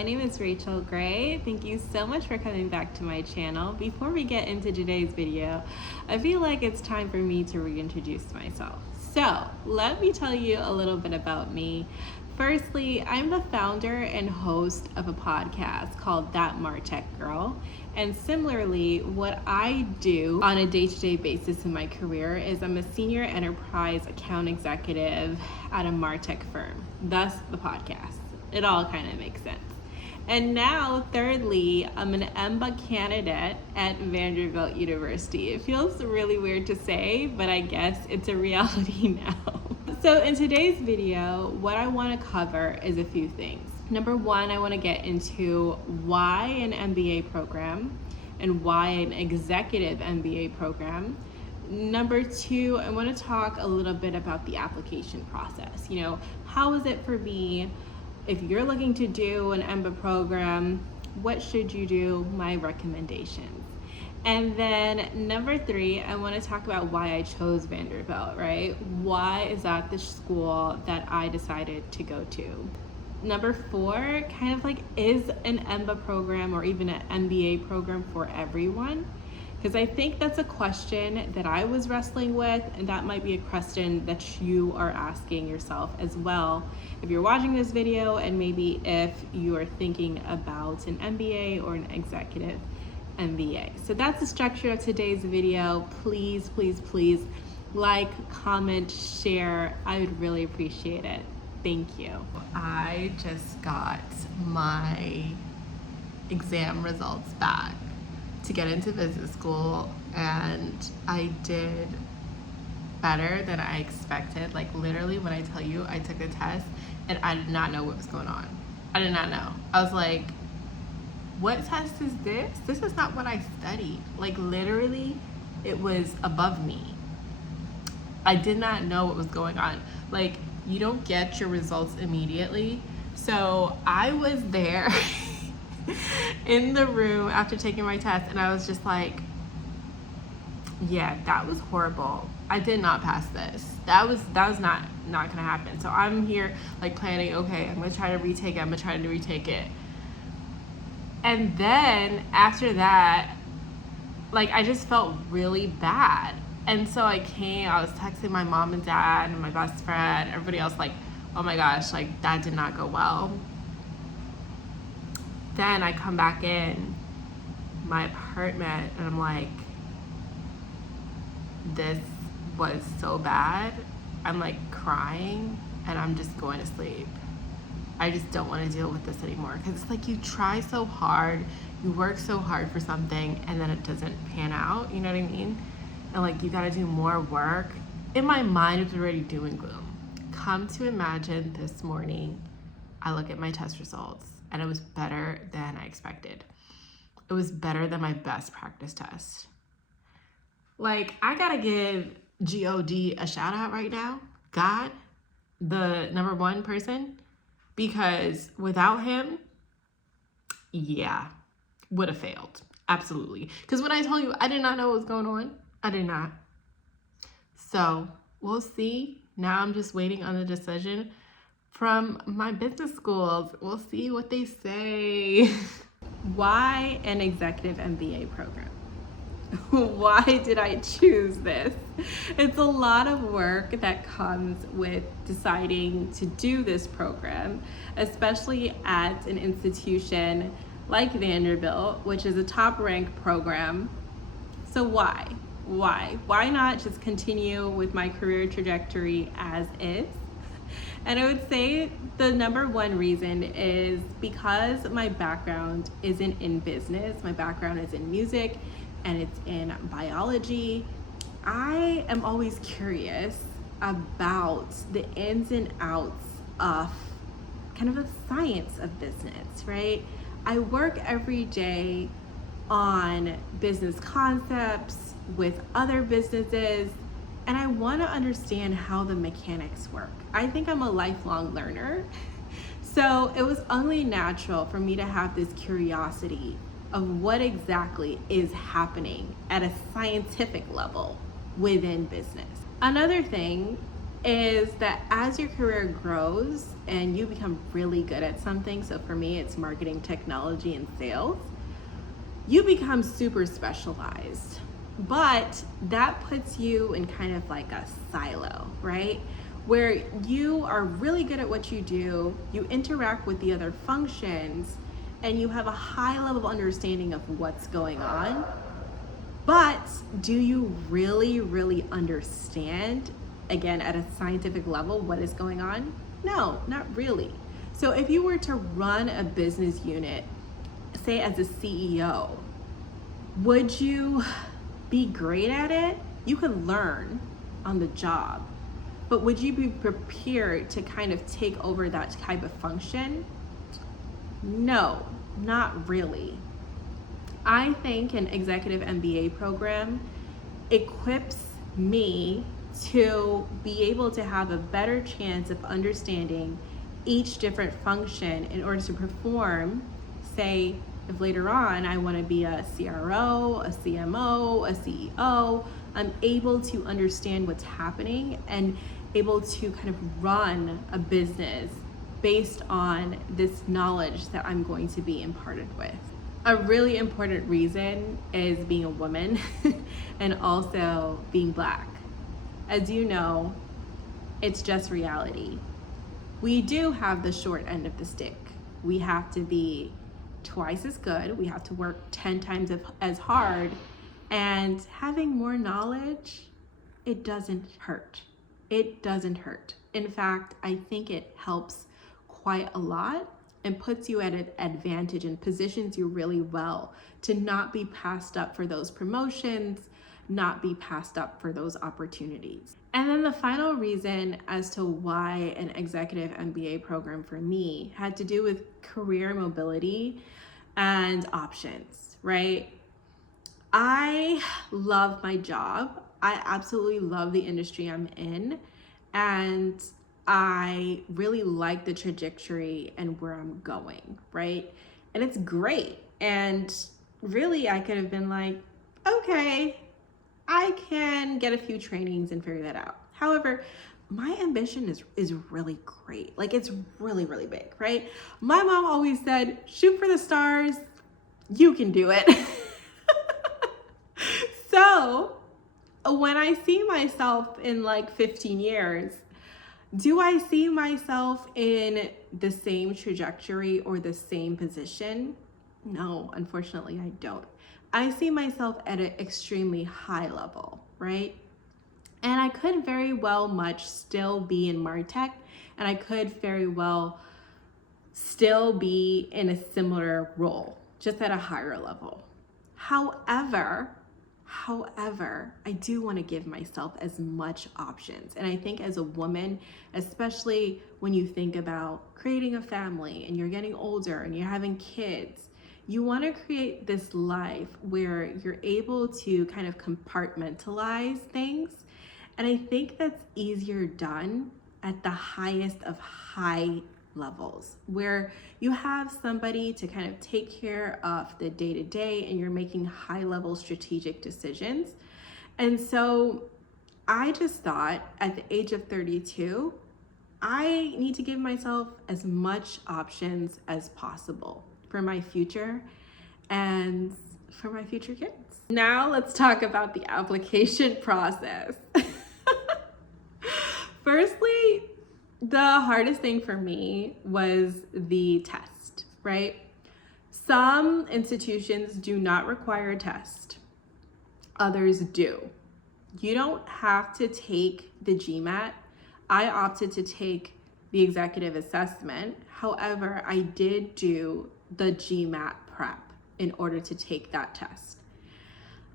my name is Rachel Gray. Thank you so much for coming back to my channel. Before we get into today's video, I feel like it's time for me to reintroduce myself. So let me tell you a little bit about me. Firstly, I'm the founder and host of a podcast called That MarTech Girl. And similarly, what I do on a day-to-day basis in my career is I'm a senior enterprise account executive at a MarTech firm, thus the podcast. It all kind of makes sense. And now, thirdly, I'm an EMBA candidate at Vanderbilt University. It feels really weird to say, but I guess it's a reality now. So in today's video, what I want to cover is a few things. Number one, I want to get into why an MBA program and why an executive MBA program. Number two, I want to talk a little bit about the application process. How is it for me? If you're looking to do an EMBA program, what should you do? My recommendations. And then number three, I want to talk about why I chose Vanderbilt, right? Why is that the school that I decided to go to? Number four, kind of like, is an EMBA program or even an MBA program for everyone? Because I think that's a question that I was wrestling with, and that might be a question that you are asking yourself as well if you're watching this video, and maybe if you are thinking about an MBA or an executive MBA. So that's the structure of today's video. Please, please, please like, comment, share. I would really appreciate it. Thank you. I just got my exam results back to get into business school, and I did better than I expected. Like, literally, when I tell you I took the test and I did not know what was going on. I did not know. I was like, what test is this? This is not what I studied. Like, literally, it was above me. I did not know what was going on. Like, you don't get your results immediately. So I was there in the room after taking my test, and I was just like, yeah, that was horrible. I did not pass this. That was not gonna happen. So I'm here like planning, okay, I'm gonna try to retake it. I'm gonna try to retake it. And then after that, like, I just felt really bad. And so I was texting my mom and dad and my best friend, everybody else, like, oh my gosh, like, that did not go well. Then I come back in my apartment and I'm like, this was so bad. I'm like crying and I'm just going to sleep. I just don't want to deal with this anymore, because it's like, you try so hard, you work so hard for something, and then it doesn't pan out, you know what I mean? And like, you gotta do more work. In my mind, it's already doom and gloom. Come to imagine, this morning, I look at my test results and it was better than I expected. It was better than my best practice test. Like, I gotta give God a shout out right now. God, the number one person, because without him, yeah, would have failed. Absolutely. Because when I told you, I did not know what was going on. I did not. So we'll see. Now I'm just waiting on the decision from my business schools. We'll see what they say. Why an executive MBA program? Why did I choose this? It's a lot of work that comes with deciding to do this program, especially at an institution like Vanderbilt, which is a top-ranked program. So why? Why not just continue with my career trajectory as is? And I would say the number one reason is because my background isn't in business. My background is in music and it's in biology. I am always curious about the ins and outs of kind of the science of business, right? I work every day on business concepts with other businesses, and I want to understand how the mechanics work. I think I'm a lifelong learner, so it was only natural for me to have this curiosity of what exactly is happening at a scientific level within business. Another thing is that as your career grows and you become really good at something, so for me it's marketing, technology, and sales, you become super specialized. But that puts you in kind of like a silo, right? Where you are really good at what you do, you interact with the other functions, and you have a high level of understanding of what's going on. But do you really, really understand, again, at a scientific level, what is going on? No, not really. So if you were to run a business unit, say as a CEO, would you be great at it? You could learn on the job, but would you be prepared to kind of take over that type of function? No, not really. I think an executive MBA program equips me to be able to have a better chance of understanding each different function in order to perform, say, if later on I want to be a CRO, a CMO, a CEO, I'm able to understand what's happening and able to kind of run a business based on this knowledge that I'm going to be imparted with. A really important reason is being a woman and also being Black. As you know, it's just reality. We do have the short end of the stick. We have to be twice as good. We have to work 10 times as hard. And having more knowledge, it doesn't hurt. It doesn't hurt. In fact, I think it helps quite a lot and puts you at an advantage and positions you really well to not be passed up for those promotions, not be passed up for those opportunities. And then the final reason as to why an executive MBA program for me had to do with career mobility and options, right? I love my job. I absolutely love the industry I'm in, and I really like the trajectory and where I'm going, right? And it's great. And really, I could have been like, okay, I can get a few trainings and figure that out. However, my ambition is really great. Like, it's really, really big, right? My mom always said, shoot for the stars, you can do it. So when I see myself in like 15 years, do I see myself in the same trajectory or the same position? No, unfortunately, I don't. I see myself at an extremely high level, right? And I could very well much still be in MarTech, and I could very well still be in a similar role, just at a higher level. However, I do want to give myself as much options. And I think as a woman, especially when you think about creating a family and you're getting older and you're having kids, you want to create this life where you're able to kind of compartmentalize things. And I think that's easier done at the highest of high levels, where you have somebody to kind of take care of the day-to-day and you're making high-level strategic decisions. And so I just thought at the age of 32, I need to give myself as much options as possible for my future and for my future kids. Now let's talk about the application process. Firstly, the hardest thing for me was the test, right? Some institutions do not require a test. Others do. You don't have to take the GMAT. I opted to take the executive assessment. However, I did do the GMAT prep in order to take that test.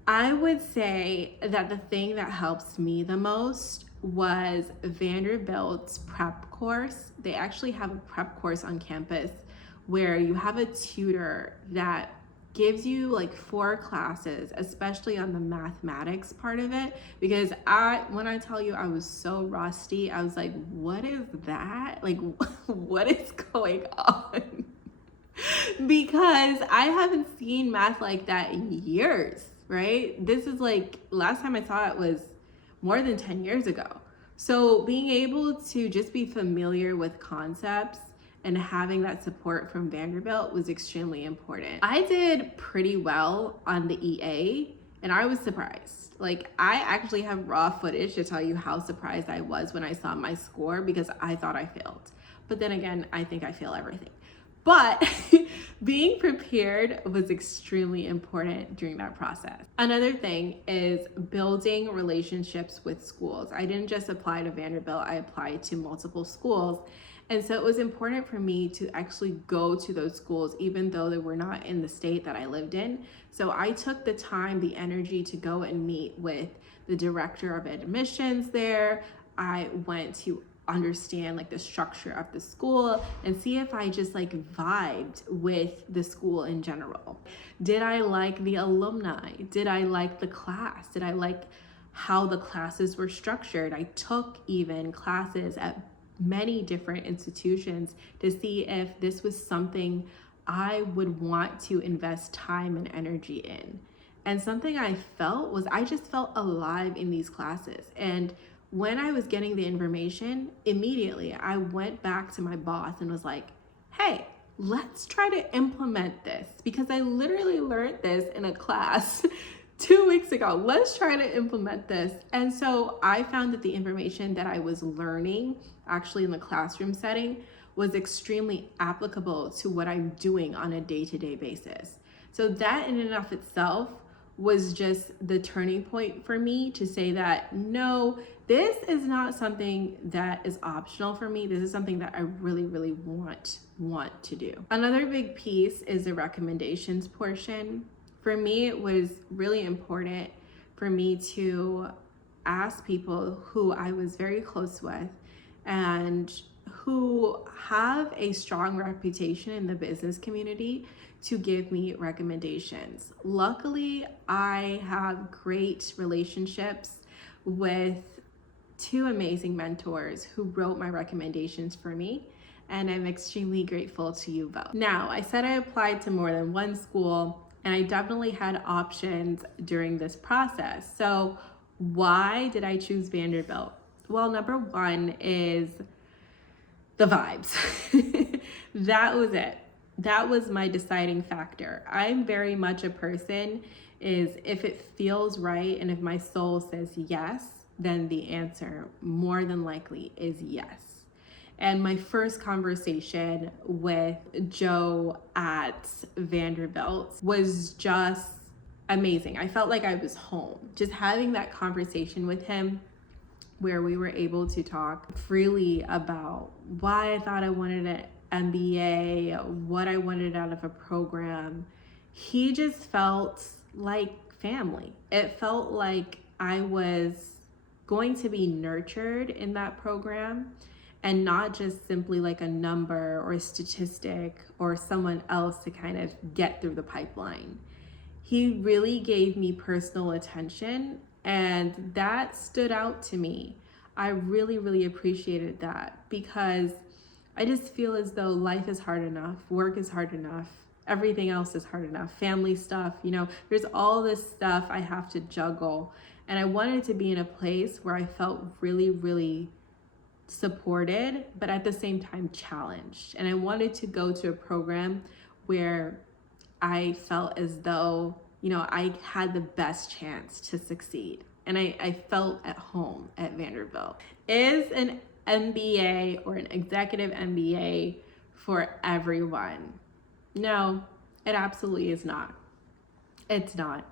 I would say that the thing that helps me the most was Vanderbilt's prep course. They actually have a prep course on campus where you have a tutor that gives you like 4 classes, especially on the mathematics part of it, because when I tell you I was so rusty, I was like, what is that? Like, what is going on? Because I haven't seen math like that in years, right? This is like, last time I saw it was more than 10 years ago. So being able to just be familiar with concepts and having that support from Vanderbilt was extremely important. I did pretty well on the EA and I was surprised. Like, I actually have raw footage to tell you how surprised I was when I saw my score because I thought I failed. But then again, I think I fail everything. But being prepared was extremely important during that process. Another thing is building relationships with schools. I didn't just apply to Vanderbilt, I applied to multiple schools. And so it was important for me to actually go to those schools, even though they were not in the state that I lived in. So I took the time, the energy to go and meet with the director of admissions there. I went to understand like the structure of the school and see if I just like vibed with the school in general. Did I like the alumni? Did I like the class? Did I like how the classes were structured? I took even classes at many different institutions to see if this was something I would want to invest time and energy in. And something I felt was I just felt alive in these classes. And when I was getting the information, immediately I went back to my boss and was like, hey, let's try to implement this because I literally learned this in a class 2 weeks ago. Let's try to implement this. And so I found that the information that I was learning actually in the classroom setting was extremely applicable to what I'm doing on a day-to-day basis. So that in and of itself was just the turning point for me to say that, no, this is not something that is optional for me. This is something that I really, really want to do. Another big piece is the recommendations portion. For me, it was really important for me to ask people who I was very close with and who have a strong reputation in the business community to give me recommendations. Luckily, I have great relationships with 2 amazing mentors who wrote my recommendations for me, and I'm extremely grateful to you both. Now, I said I applied to more than one school, and I definitely had options during this process. So why did I choose Vanderbilt? Well, number one is the vibes. That was it. That was my deciding factor. I'm very much a person is if it feels right and if my soul says yes, then the answer more than likely is yes. And my first conversation with Joe at Vanderbilt was just amazing. I felt like I was home. Just having that conversation with him where we were able to talk freely about why I thought I wanted an MBA, what I wanted out of a program. He just felt like family. It felt like I was going to be nurtured in that program and not just simply like a number or a statistic or someone else to kind of get through the pipeline. He really gave me personal attention, and that stood out to me. I really, really appreciated that because I just feel as though life is hard enough, work is hard enough, everything else is hard enough, family stuff, there's all this stuff I have to juggle. And I wanted to be in a place where I felt really, really supported, but at the same time challenged. And I wanted to go to a program where I felt as though, I had the best chance to succeed. And I felt at home at Vanderbilt. Is an MBA or an executive MBA for everyone? No, it absolutely is not. It's not.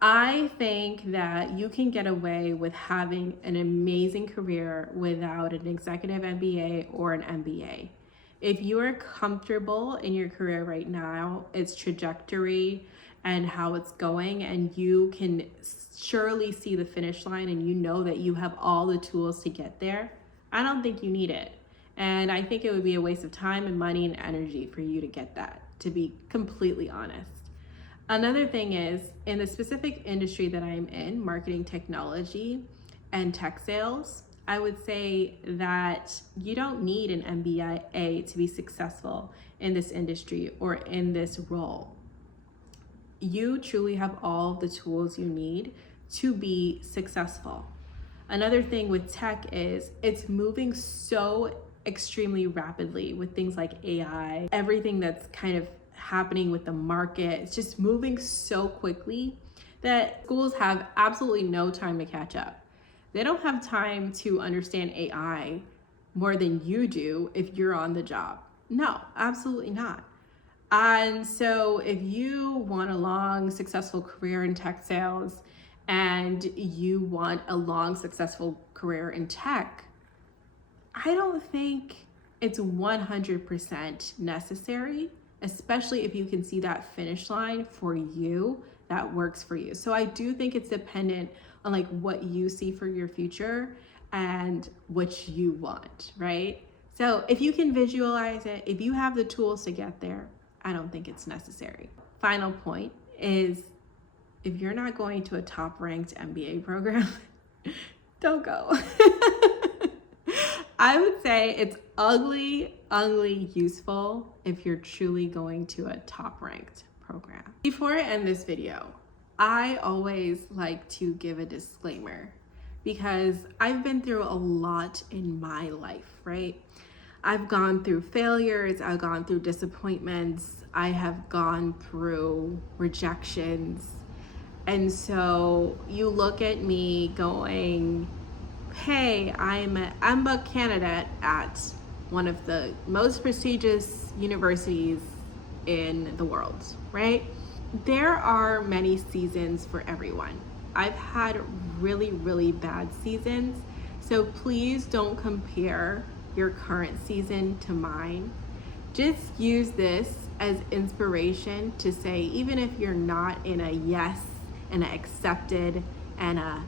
I think that you can get away with having an amazing career without an executive MBA or an MBA. If you are comfortable in your career right now, its trajectory and how it's going, and you can surely see the finish line and you know that you have all the tools to get there, I don't think you need it. And I think it would be a waste of time and money and energy for you to get that, to be completely honest. Another thing is, in the specific industry that I'm in, marketing technology and tech sales, I would say that you don't need an MBA to be successful in this industry or in this role. You truly have all the tools you need to be successful. Another thing with tech is it's moving so extremely rapidly with things like AI, everything that's kind of happening with the market. It's just moving so quickly that schools have absolutely no time to catch up. They don't have time to understand AI more than you do if you're on the job. No, absolutely not. And so if you want a long, successful career in tech sales and you want a long, successful career in tech, I don't think it's 100% necessary, especially if you can see that finish line for you that works for you. So I do think it's dependent on like what you see for your future and what you want, right? So if you can visualize it, if you have the tools to get there, I don't think it's necessary. Final point is, if you're not going to a top ranked MBA program, don't go. I would say it's ugly useful if you're truly going to a top ranked program. Before I end this video, I always like to give a disclaimer because I've been through a lot in my life, right? I've gone through failures, I've gone through disappointments, I have gone through rejections. And so you look at me going, hey, I'm an EMBA candidate at one of the most prestigious universities in the world, right? There are many seasons for everyone. I've had really bad seasons, so please don't compare your current season to mine. Just use this as inspiration to say, even if you're not in a yes and an accepted and a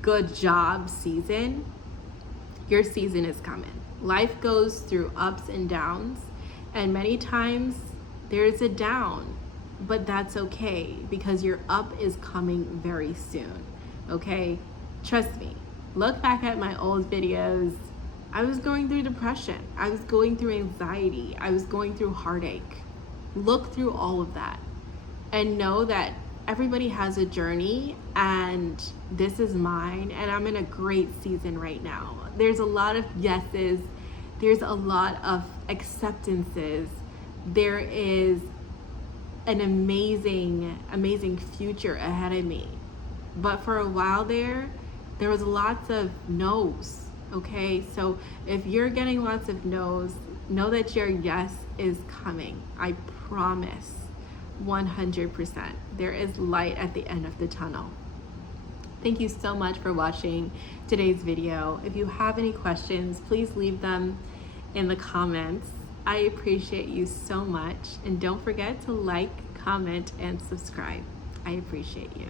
good job season, your season is coming. Life goes through ups and downs, and many times there's a down, but that's okay because your up is coming very soon, okay? Trust me, look back at my old videos. I was going through depression, I was going through anxiety, I was going through heartache. Look through all of that and know that everybody has a journey, and this is mine, and I'm in a great season right now. There's a lot of yeses, there's a lot of acceptances, there is an amazing future ahead of me. But for a while there was lots of no's, okay? So if you're getting lots of no's, know that your yes is coming. I promise. 100%. There is light at the end of the tunnel. Thank you so much for watching today's video. If you have any questions, please leave them in the comments. I appreciate you so much. And don't forget to like, comment, and subscribe. I appreciate you.